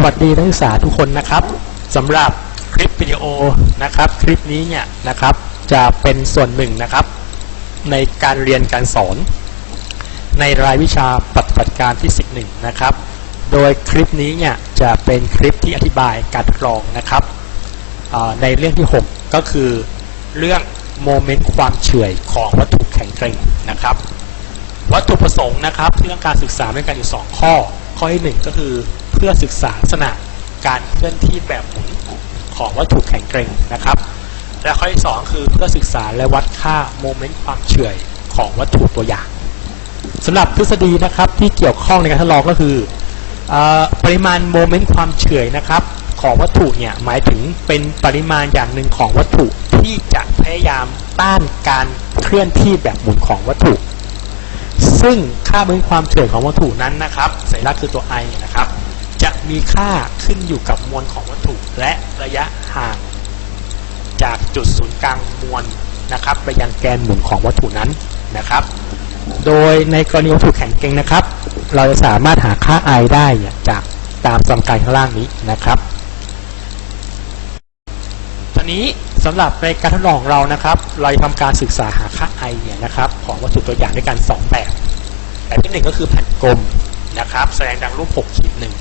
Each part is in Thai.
สวัสดีนักศึกษาทุกคนนะครับสำหรับคลิปวิดีโอนะครับคลิปนี้เนี่ยนะครับจะเป็นส่วนหนึ่งนะครับ ในการเรียนการสอน ในรายวิชาปฏิบัติการฟิสิกส์หนึ่งนะครับ โดยคลิปนี้เนี่ยจะเป็นคลิปที่อธิบายการทดลองนะครับในเรื่องที่ 6 ก็คือเรื่องโมเมนต์ความเฉื่อยของวัตถุแข็งเกร็งนะครับ วัตถุประสงค์นะครับที่ต้องการศึกษาด้วยกันอยู่ 2 ข้อ ข้อที่ 1 ก็คือ พื่อศึกษาลักษณะการเคลื่อนที่แบบหมุนของวัตถุแข็งเกร็งนะครับ และข้อที่2คือเพื่อศึกษาและวัดค่าโมเมนต์ความเฉื่อยของวัตถุตัวอย่างสำหรับทฤษฎีนะครับที่เกี่ยวข้องในการทดลองก็คืออปริมาณโมเมนต์ความเฉื่อยนะครับของวัตถุเนี่ยหมายถึงเป็นปริมาณอย่างหนึ่งของวัตถุที่จะพยายามต้านการเคลื่อนที่แบบหมุนของวัตถุ ซึ่งค่าโมเมนต์ความเฉื่อยของวัตถุนั้นนะครับสัญลักษณ์คือตัว i นะครับ มีค่าขึ้นอยู่กับมวลของวัตถุและระยะห่าง จากจุดศูนย์กลางมวลนะครับไปยังแกนหมุนของวัตถุนั้นนะครับ โดยในกรณีวัตถุแข็งเกร็งนะครับ เราจะสามารถหาค่า i ได้จากตามสมการข้างล่างนี้นะครับตอนนี้สำหรับในการทดลองของเรานะครับ เราจะทำการศึกษาหาค่า i เนี่ยนะครับของวัตถุตัวอย่างด้วยกัน2แบบแบบที่ 1 ก็คือแผ่นกลมนะครับ แสดงดังรูป6ขีดหนึ่ง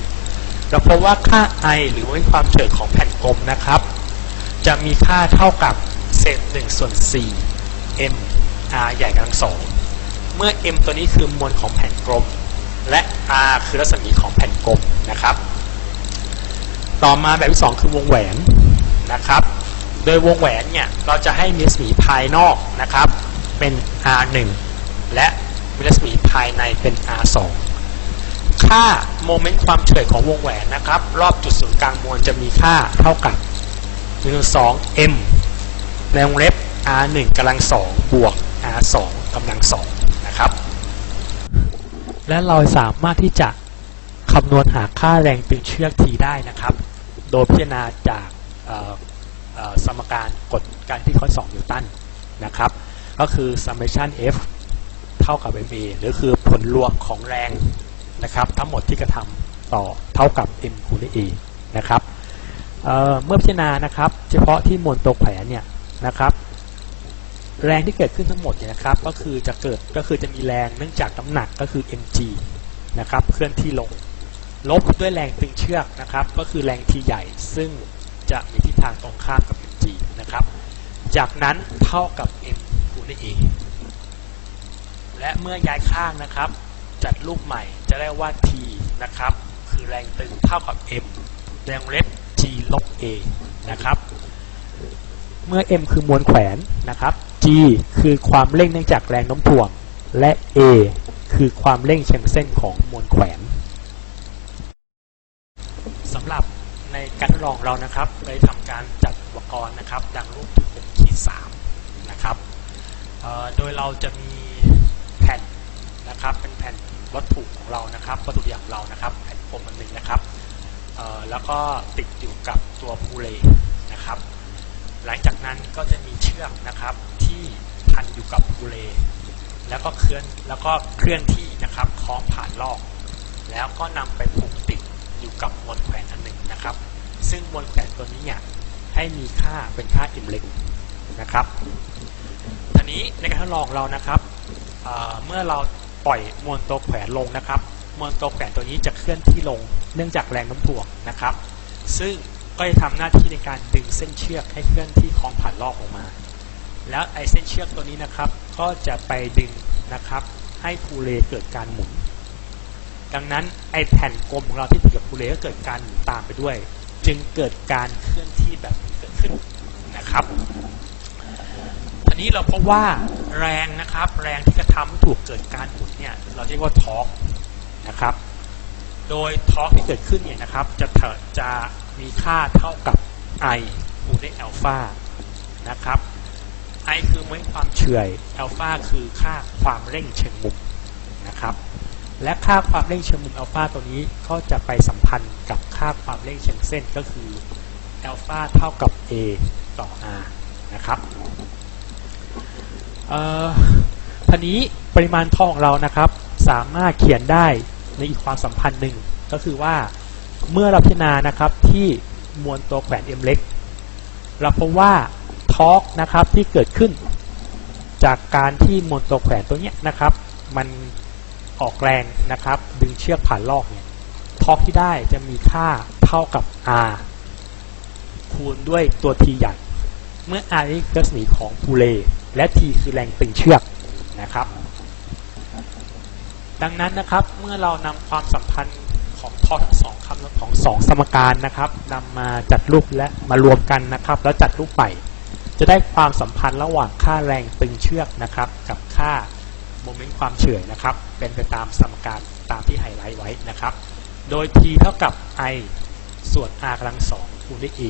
เราพบว่าค่า i หรือว่าความเฉื่อยของแผ่นกลมนะครับ จะมีค่าเท่ากับเศษ1ส่วน4 m r ใหญ่กำลังสองเมื่อ m ตัวนี้คือมวลของแผ่นกลม และ r คือรัศมีของแผ่นกลมนะครับ ต่อมาแบบที่ 2 คือวงแหวนนะครับ โดยวงแหวนเนี่ยเราจะให้มีรัศมีภายนอกนะครับ เป็น r1 และมีรัศมีภายในเป็น r2 ค่าโมเมนต์ความเฉื่อยของวงแหวนนะครับ รอบจุดศูนย์กลางมวลจะมีค่าเท่ากับ1 2 m ในวงเล็บ r1 กำลัง2บวก r2 กำลัง2นะครับ และเราสามารถที่จะคำนวณหาค่าแรงตึงเชือก T ได้นะครับ โดยพิจารณาจากสมการกฎการที่ข้อ2นิวตันนะครับ ก็คือ summation F เท่ากับ ma หรือคือผลรวมของแรง นะครับ ทั้งหมดที่กระทำต่อเท่ากับ m คูณด้วย a นะครับเเมื่อพิจารณานะครับ เฉพาะที่มวลตัวแขวนเนี่ยนะครับ แรงที่เกิดขึ้นทั้งหมดเนี่ยนะครับ ก็คือจะเกิดก็คือจะมีแรงเนื่องจากน้ำหนักก็คือ mg นะครับเคลื่อนที่ลง ลบด้วยแรงตึงเชือกนะครับ ก็คือแรง T ใหญ่ซึ่งจะมีทิศทางตรงข้ามกับ mg นะครับ จากนั้นเท่ากับ m คูณด้วย a และเมื่อย้ายข้างนะครับ จัดรูปใหม่จะได้ว่า T นะครับ คือแรงตึงเท่ากับ m แรงเล็บ g ลบ a นะครับ เมื่อ m คือมวลแขวนนะครับ g คือความเร่งเนื่องจากแรงโน้มถ่วง และ a คือความเร่งเชิงเส้นของมวลแขวนสำหรับในการทดลองเรานะครับเลยทำการจัดอุปกรณ์นะครับ ดังรูปที่6ขีด3นะครับโดยเราจะมี นะครับ เป็นแผ่นวัตถุของเรานะครับ วัตถุอย่างเรานะครับ แผ่นกลมอันหนึ่งนะครับแล้วก็ติดอยู่กับตัวพูเลนะครับ หลังจากนั้นก็จะมีเชือกนะครับที่พันอยู่กับพูเล แล้วก็เคลื่อนแล้วก็เคลื่อนที่นะครับคล้องผ่านลอก แล้วก็นำไปผูกติดอยู่กับมวลแขวนอันหนึ่งนะครับ ซึ่งมวลแขวนตัวนี้เนี่ยให้มีค่าเป็นค่าอิมเล็กนะครับทีนี้ในการทดลองเรานะครับเเมื่อเรา ปล่อยมวลตัวแขวนลงนะครับ มวลตัวแขวนตัวนี้จะเคลื่อนที่ลงเนื่องจากแรงโน้มถ่วงนะครับ ซึ่งก็จะทำหน้าที่ในการดึงเส้นเชือกให้เคลื่อนที่คล้องผ่านลอกออกมา แล้วไอ้เส้นเชือกตัวนี้นะครับ ก็จะไปดึงนะครับ ให้พูเลเกิดการหมุน ดังนั้นไอ้แผ่นกลมของเราที่ติดกับพูเลก็เกิดการหมุนตามไปด้วย จึงเกิดการเคลื่อนที่แบบเกิดขึ้นนะครับทีนี้เราพบว่าแรงนะครับ แรงที่กระทำให้ถูกเกิดการหมุนเนี่ยเราเรียกว่าทอร์กนะครับ โดยทอร์กที่เกิดขึ้นเนี่ยนะครับ จะเถจะมีค่าเท่ากับ I คูณด้วยอัลฟานะครับ I คือเมนต์ความเฉื่อยอัลฟาคือค่าความเร่งเชิงมุมนะครับ และค่าความเร่งเชิงมุมอัลฟาตัวนี้ก็จะไปสัมพันธ์กับค่าความเร่งเชิงเส้นก็คืออัลฟาเท่ากับ A ต่อ R นะครับ เอ่อทีนี้ปริมาณทองของเรานะครับ สามารถเขียนได้ในอีกความสัมพันธ์หนึ่งก็คือว่าเมื่อเราพิจารณานะครับที่มวลตัวแขวน m เล็กเราพบว่าทอร์กนะครับที่เกิดขึ้น จากการที่มวลตัวแขวนตัวเนี้ยนะครับ มันออกแรงนะครับ ดึงเชือกผ่านลอกเนี่ยทอร์กที่ได้จะมีค่าเท่ากับ r คูณด้วยตัว t ใหญ่ เมื่อ r นี้คือรัศมีของพูเล และ t คือแรงตึงเชือกนะครับ ดังนั้นนะครับเมื่อเรานำความสัมพันธ์ของทอทั้งสองคำของสองสมการนะครับนำมาจัดรูปและมารวมกันนะครับ แล้วจัดรูปใหม่จะได้ความสัมพันธ์ระหว่างค่าแรงตึงเชือกนะครับ กับค่าโมเมนต์ความเฉื่อยนะครับ เป็นไปตามสมการตามที่ไฮไลท์ไว้นะครับ โดย t เท่ากับ i ส่วน r กำลังสองคูณด้วย e